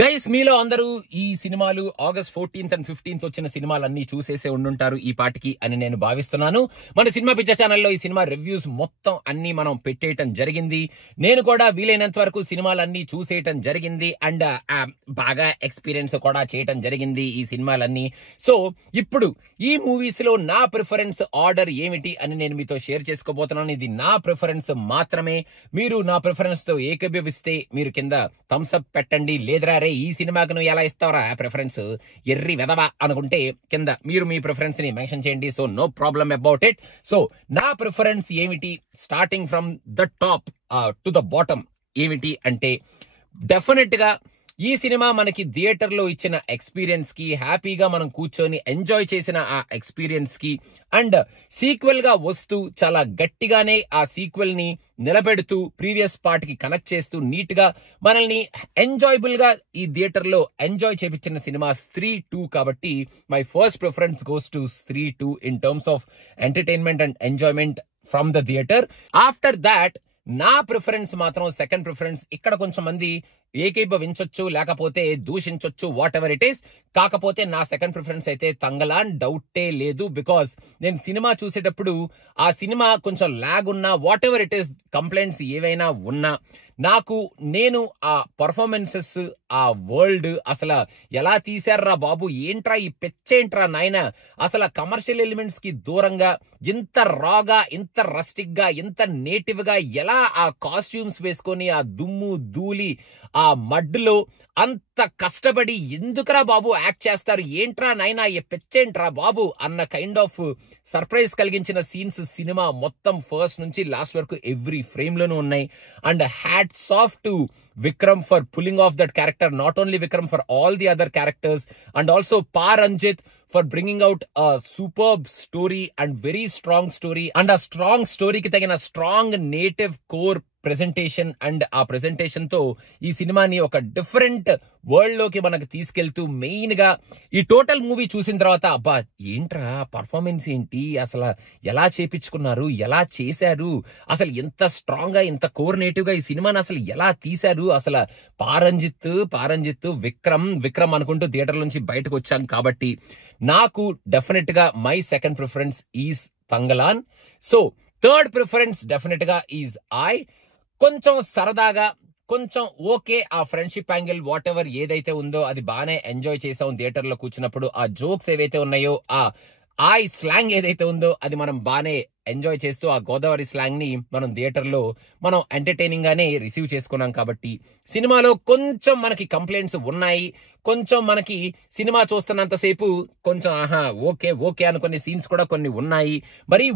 Guys మీలో అందరూ ఈ సినిమాలు ఆగస్ట్ 14th and 15th వచ్చిన సినిమాలన్నీ చూసేసే ఉండుంటారు ఈ పాటికి అని నేను భావిస్తున్నాను. మన సినిమా పిక్చర్ ఛానల్లో ఈ సినిమా రివ్యూస్ మొత్తం అన్ని మనం పెట్టేయటం జరిగింది. నేను కూడా వీలైనంత వరకు సినిమాలన్నీ చూసేయటం జరిగింది అండ్ బాగా ఎక్స్పీరియన్స్ కూడా చేయటం జరిగింది ఈ సినిమాలన్నీ. సో ఇప్పుడు ఈ మూవీస్ లో నా ప్రిఫరెన్స్ ఆర్డర్ ఏమిటి అని నేను మీతో షేర్ చేసుకోబోతున్నాను. ఇది నా ప్రిఫరెన్స్ మాత్రమే. మీరు నా ప్రిఫరెన్స్ తో ఏకీభవిస్తే మీరు కింద థమ్స్ అప్ పెట్టండి. లేదరా ఈ సినిమాకి నువ్వు ఎలా ఇస్తావరా ప్రిఫరెన్స్ ఎర్రి వెదవా అనుకుంటే కింద మీరు మీ ప్రిఫరెన్స్ ని మెన్షన్ చేయండి. So no problem about it. So నా ప్రిఫరెన్స్ ఏమిటి starting from the top to the bottom ఏమిటి అంటే డెఫినెట్ గా ఈ సినిమా మనకి థియేటర్ లో ఇచ్చిన ఎక్స్పీరియన్స్ కి హ్యాపీగా మనం కూర్చొని ఎంజాయ్ చేసిన ఆ ఎక్స్పీరియన్స్ కి అండ్ సీక్వెల్ గా వస్తూ చాలా గట్టిగానే ఆ సీక్వెల్ ని నిలబెడుతూ ప్రీవియస్ పార్ట్ కి కనెక్ట్ చేస్తూ నీట్ గా మనల్ని ఎంజాయబుల్ గా ఈ థియేటర్ లో ఎంజాయ్ చేపించిన సినిమా స్త్రీ 2 కాబట్టి my first preference goes to స్త్రీ 2 in terms of entertainment and enjoyment from the theatre. After that నా ప్రిఫరెన్స్ మాత్రం సెకండ్ ప్రిఫరెన్స్ ఇక్కడ కొంచెం మంది ఏకీభవించొచ్చు లేకపోతే దూషించొచ్చు వాట్ ఎవర్ ఇట్ ఈస్. కాకపోతే నా సెకండ్ ప్రిఫరెన్స్ అయితే తంగలాన్ డౌటే లేదు. బికాస్ నేను సినిమా చూసేటప్పుడు ఆ సినిమా కొంచెం లాగ్ ఉన్నా what ever it is complaints ఏవైనా ఉన్నా నేను ఆ పర్ఫార్మెన్సెస్ ఆ వరల్డ్ అసలు ఎలా తీశారా బాబు, ఏంట్రా ఈ పెచ్చేంట్రా నాయన, అసలు కమర్షియల్ ఎలిమెంట్స్ కి దూరంగా ఇంత రాగా ఇంత రస్టిక్ గా ఇంత నేటివ్ గా ఎలా ఆ కాస్ట్యూమ్స్ వేసుకొని ఆ దుమ్ము ధూళి ఆ మడ్డులో అంత కష్టపడి ఎందుకురా బాబు యాక్ట్ చేస్తారు, ఏంట్రా నాయనా ఈ పెచ్చేంట్రా బాబు అన్న కైండ్ ఆఫ్ సర్ప్రైజ్ కలిగించిన సీన్స్ సినిమా మొత్తం ఫస్ట్ నుంచి లాస్ట్ వరకు ఎవ్రీ ఫ్రేమ్ లోనూ ఉన్నాయి. And hats off to Vikram for pulling off that character, not only Vikram, for all the other characters, and also Pa Ranjit for bringing out a superb story and very strong story, and a strong story ki tagina strong native core presentation and ఆ presentation తో ఈ సినిమాని ఒక different world లోకి మనకు తీసుకెళ్తూ main గా ఈ టోటల్ మూవీ చూసిన తర్వాత అబ్బా ఏంట్రా పర్ఫార్మెన్స్ ఏంటి, అసలు ఎలా చేపించుకున్నారు, ఎలా చేశారు, అసలు ఎంత స్ట్రాంగ్ గా ఎంత కోర్ నేటివ్ గా ఈ సినిమాని అసలు ఎలా తీశారు, అసలు పారంజిత్ విక్రమ్ అనుకుంటూ థియేటర్ నుంచి బయటకు వచ్చాం. కాబట్టి నాకు డెఫినెట్ గా my second preference is Thangalaan. So third preference definite గా ఈజ్ కొంచెం సరదాగా కొంచెం ఓకే ఆ ఫ్రెండ్షిప్ యాంగిల్ వాట్ ఎవర్ ఏదైతే ఉందో అది బాగానే ఎంజాయ్ చేసాం థియేటర్ లో కూర్చున్నప్పుడు. ఆ జోక్స్ ఏవైతే ఉన్నాయో ఆ స్లాంగ్ ఏదైతే ఉందో అది మనం బాగానే ఎంజాయ్ చేస్తూ ఆ గోదావరి స్లాంగ్ ని మనం థియేటర్ లో మనం ఎంటర్టైనింగ్ గానే రిసీవ్ చేసుకున్నాం. కాబట్టి సినిమాలో కొంచెం మనకి కంప్లైంట్స్ ఉన్నాయి, కొంచెం మనకి సినిమా చూస్తున్నంతసేపు కొంచెం ఓకే అనుకునే సీన్స్ కూడా కొన్ని ఉన్నాయి. మరి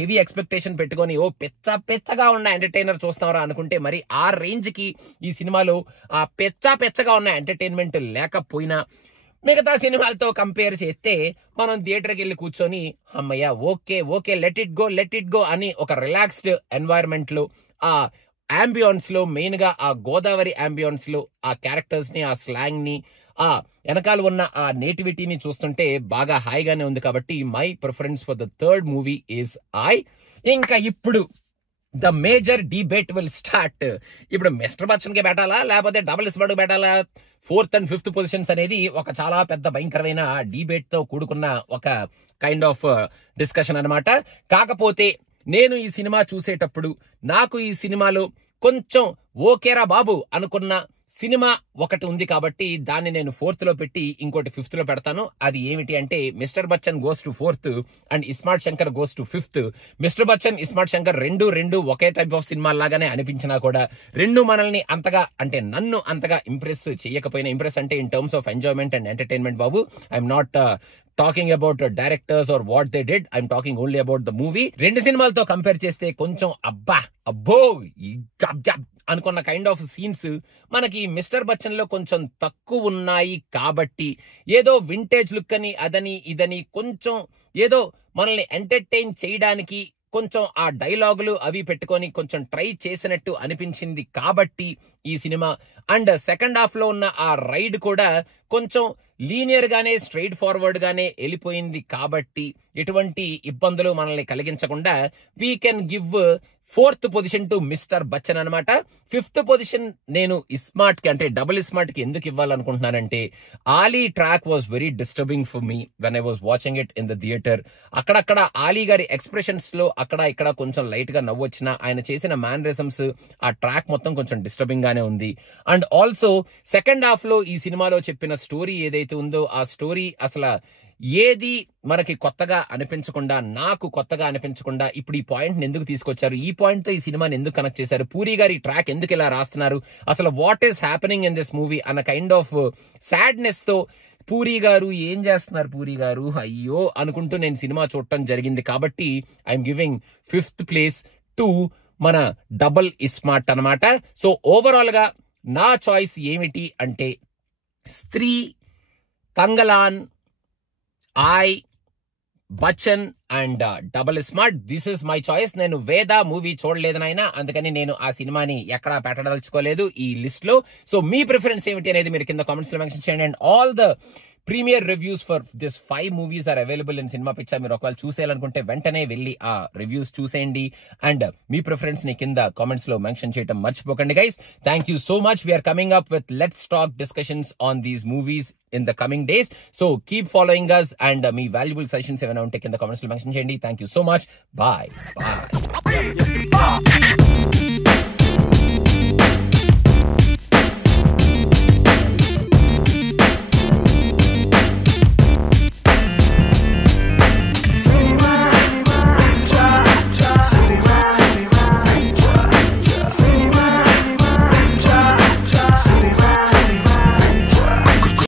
హెవీ ఎక్స్పెక్టేషన్ పెట్టుకొని పెచ్చగా ఉన్న ఎంటర్టైనర్ చూస్తామరా అనుకుంటే మరి ఆ రేంజ్ కి ఈ సినిమాలో ఆ పెచ్చగా ఉన్న ఎంటర్టైన్మెంట్ లేకపోయినా మిగతా సినిమాలతో కంపేర్ చేస్తే మనం థియేటర్కి వెళ్ళి కూర్చొని అమ్మయ్య ఓకే లెట్ ఇట్ గో అని ఒక రిలాక్స్డ్ ఎన్వైరన్మెంట్ లో ఆ అంబియన్స్ లో మెయిన్ గా ఆ గోదావరి అంబియన్స్ లో ఆ క్యారెక్టర్స్ ని ఆ స్లాంగ్ ని ఆ వెనకాల ఉన్న ఆ నేటివిటీని చూస్తుంటే బాగా హాయిగానే ఉంది. కాబట్టి my preference for the third movie is ఇంకా ఇప్పుడు the major debate will start. ఇప్పుడు మిస్టర్ బచ్చన్ కి పెట్టాలా లేకపోతే డబుల్ స్పాట్ పెట్టాలా, 4th and 5th పొజిషన్స్ అనేది ఒక చాలా పెద్ద భయంకరమైన డిబేట్ తో కూడుకున్న ఒక కైండ్ ఆఫ్ డిస్కషన్ అన్నమాట. కాకపోతే నేను ఈ సినిమా చూసేటప్పుడు నాకు ఈ సినిమాలో కొంచెం ఓకేరా బాబు అనుకున్న సినిమా ఒకటి ఉంది కాబట్టి దాన్ని నేను 4th లో పెట్టి ఇంకోటి 5th లో పెడతాను. అది ఏమిటి అంటే mister Bachchan goes to 4th and iSmart Shankar goes to 5th. Mister Bachchan iSmart Shankar రెండు ఒకే టైప్ ఆఫ్ సినిమా లాగానే అనిపించినా కూడా రెండు మనల్ని అంతగా అంటే నన్ను అంతగా ఇంప్రెస్ చేయకపోయినా, ఇంప్రెస్ అంటే in terms of enjoyment and entertainment బాబు, I'm not talking about directors or what they did, I'm talking only about the movie. రెండు సినిమాలతో కంపేర్ చేస్తే కొంచెం అబ్బో అనుకున్న కైండ్ ఆఫ్ సీన్స్ మనకి మిస్టర్ బచ్చన్ లో కొంచెం తక్కువ ఉన్నాయి. కాబట్టి ఏదో వింటేజ్ లుక్ అని అదని ఇదని కొంచెం ఏదో మనల్ని ఎంటర్టైన్ చేయడానికి కొంచెం ఆ డైలాగులు అవి పెట్టుకొని కొంచెం ట్రై చేసినట్టు అనిపించింది. కాబట్టి ఈ సినిమా అండ్ సెకండ్ హాఫ్ లో ఉన్న ఆ రైడ్ కూడా కొంచెం లీనియర్ గానే స్ట్రైట్ ఫార్వర్డ్ గానే వెళ్ళిపోయింది. కాబట్టి ఎటువంటి ఇబ్బందులు మనల్ని కలిగించకుండా we can give 4th position to mister Bachchan అనమాట. 5th పొజిషన్ నేను ఇస్మార్ట్ కి అంటే డబుల్ ఇస్మార్ట్ కి ఎందుకు ఇవ్వాలనుకుంటున్నానంటే Ali track was very disturbing for me when I was watching it in the theatre. అక్కడక్కడ ఆలీ గారి ఎక్స్ప్రెషన్స్ లో అక్కడ ఇక్కడ కొంచెం లైట్ గా నవ్వొచ్చిన ఆయన చేసిన మ్యానరిజమ్స్ ఆ ట్రాక్ మొత్తం కొంచెం డిస్టర్బింగ్ గానే ఉంది. అండ్ ఆల్సో సెకండ్ హాఫ్ లో ఈ సినిమాలో చెప్పిన స్టోరీ ఏదైతే ఉందో ఆ స్టోరీ అసలు ఏది మనకి కొత్తగా అనిపించకుండా, నాకు కొత్తగా అనిపించకుండా ఇప్పుడు ఈ పాయింట్ ఎందుకు తీసుకొచ్చారు, ఈ పాయింట్ తో ఈ సినిమాని ఎందుకు కనెక్ట్ చేశారు, పూరి గారి ట్రాక్ ఎందుకు ఇలా రాస్తున్నారు, అసలు what is happening in this movie అన్న కైండ్ ఆఫ్ సాడ్నెస్ తో పూరి గారు ఏం చేస్తున్నారు, పూరి గారు అయ్యో అనుకుంటూ నేను సినిమా చూడటం జరిగింది. కాబట్టి I'm giving 5th place to మన డబుల్ ఇస్మార్ట్ అనమాట. సో ఓవరాల్ గా నా చాయిస్ ఏమిటి అంటే స్త్రీ, Thangalaan, Bachchan and double smart. This is my choice. నేను వేద మూవీ చూడలేదనైనా, అందుకని నేను ఆ సినిమాని ఎక్కడా పెట్టదలుచుకోలేదు ఈ లిస్ట్ లో. సో మీ ప్రిఫరెన్స్ ఏమిటి అనేది మీరు కింద కామెంట్స్ లో మెన్షన్ చేయండి. And all the premier reviews for this 5 movies are available in cinema picture. మీరు ఒకవేళ చూసేయాలనుకుంటే వెంటనే వెళ్ళి ఆ రివ్యూస్ చూసేయండి. అండ్ మీ ప్రిఫరెన్స్ ని కింద కామెంట్స్ లో మెన్షన్ చేయడం మర్చిపోకండి guys. Thank you so much. We're coming up with let's talk discussions on these movies in the coming days. So keep following us and me valuable suggestions ఏమైనా ఉంటే కింద comments లో mention చేయండి. Thank you so much. Bye.